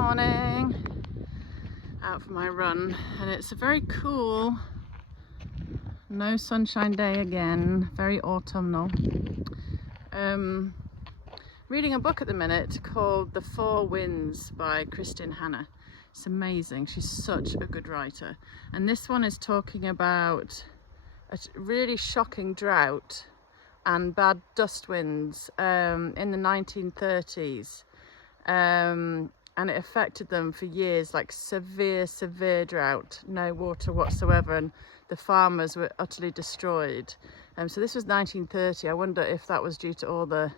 morning, out for my run, and it's a very cool, no sunshine day again, very autumnal. Reading a book at the minute called The Four Winds by Christine Hanna. It's amazing, she's such a good writer, and this one is talking about a really shocking drought and bad dust winds in the 1930s. And it affected them for years, like severe drought, no water whatsoever, and the farmers were utterly destroyed. So this was 1930. I wonder if that was due to all the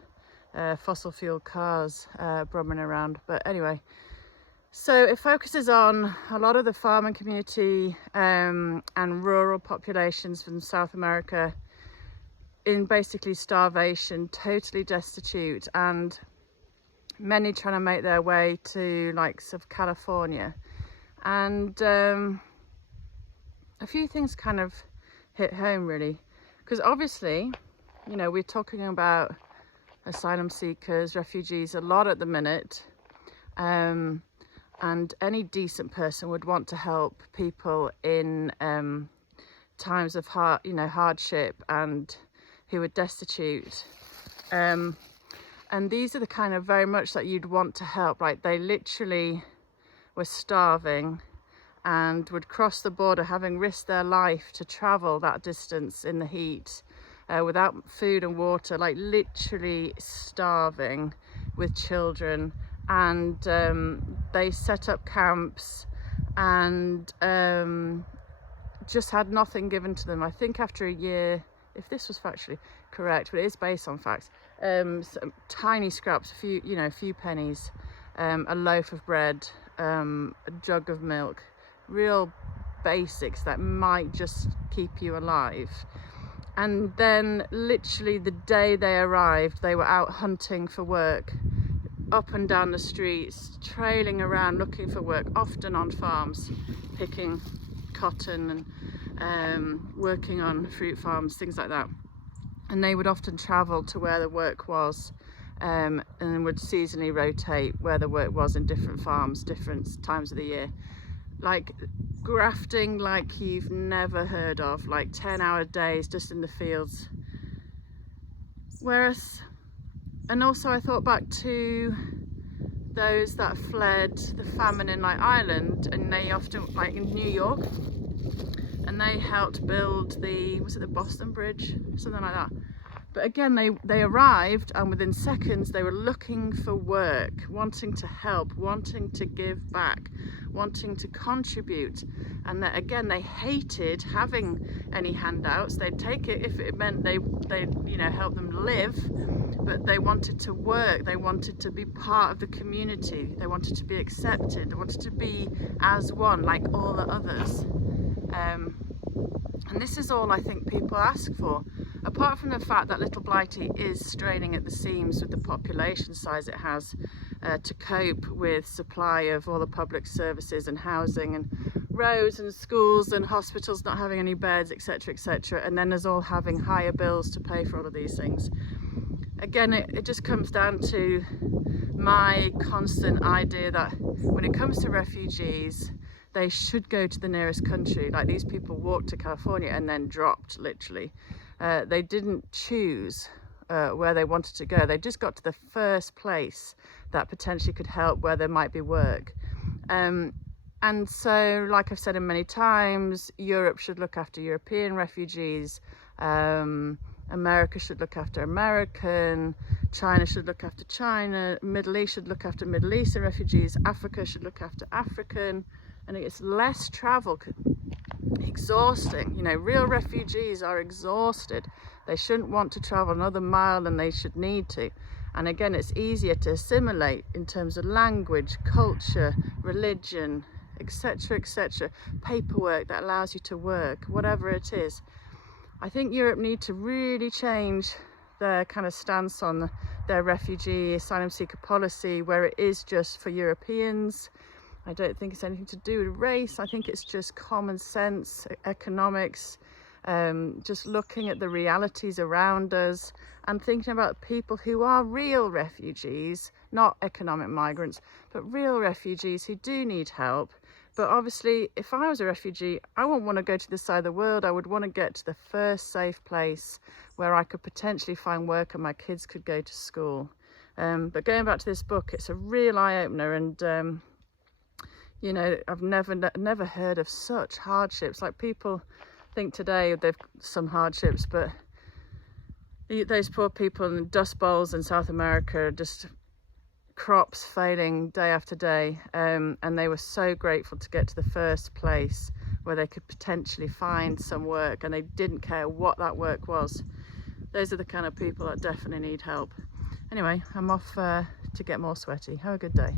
fossil fuel cars brumming around. But anyway, so it focuses on a lot of the farming community and rural populations from South America in basically starvation, totally destitute, and many trying to make their way to like sort of California. And a few things kind of hit home really, because obviously, you know, we're talking about asylum seekers, refugees a lot at the minute, and any decent person would want to help people in times of hardship and who are destitute. And these are the kind of very much that you'd want to help. Like, they literally were starving and would cross the border having risked their life to travel that distance in the heat without food and water, like literally starving, with children. And they set up camps and just had nothing given to them. I think after a year, if this was factually correct, but it is based on facts, some tiny scraps, a few pennies, a loaf of bread, a jug of milk, real basics that might just keep you alive. And then literally the day they arrived, they were out hunting for work, up and down the streets, trailing around looking for work, often on farms, picking cotton and working on fruit farms, things like that. And they would often travel to where the work was, and would seasonally rotate where the work was in different farms, different times of the year. Like grafting like you've never heard of, like 10-hour days just in the fields. Whereas, and also I thought back to those that fled the famine in like Ireland, and they often, like in New York, and they helped build the Boston Bridge, something like that. But again, they arrived, and within seconds they were looking for work, wanting to help, wanting to give back, wanting to contribute. And that, again, they hated having any handouts. They'd take it if it meant they help them live, but they wanted to work, they wanted to be part of the community, they wanted to be accepted, they wanted to be as one, like all the others. And this is all I think people ask for, apart from the fact that Little Blighty is straining at the seams with the population size it has to cope with supply of all the public services and housing and roads and schools and hospitals not having any beds, etc., etc., and then us all having higher bills to pay for all of these things. Again, it just comes down to my constant idea that when it comes to refugees, they should go to the nearest country. Like, these people walked to California and then dropped, literally. They didn't choose where they wanted to go. They just got to the first place that potentially could help, where there might be work. And so, like I've said in many times, Europe should look after European refugees. America should look after American. China should look after China. Middle East should look after Middle Eastern refugees. Africa should look after African. And it's less travel, exhausting. You know, real refugees are exhausted. They shouldn't want to travel another mile than they should need to. And again, it's easier to assimilate in terms of language, culture, religion, etc., etc., paperwork that allows you to work, whatever it is. I think Europe need to really change their kind of stance on their refugee asylum seeker policy, where it is just for Europeans. I don't think it's anything to do with race. I think it's just common sense, economics, just looking at the realities around us and thinking about people who are real refugees, not economic migrants, but real refugees who do need help. But obviously, if I was a refugee, I wouldn't want to go to this side of the world. I would want to get to the first safe place where I could potentially find work and my kids could go to school. But going back to this book, it's a real eye-opener, and you know, I've never heard of such hardships. Like, people think today they've some hardships, but those poor people in dust bowls in South America, just crops failing day after day, and they were so grateful to get to the first place where they could potentially find some work, and they didn't care what that work was. Those are the kind of people that definitely need help. Anyway, I'm off to get more sweaty. Have a good day.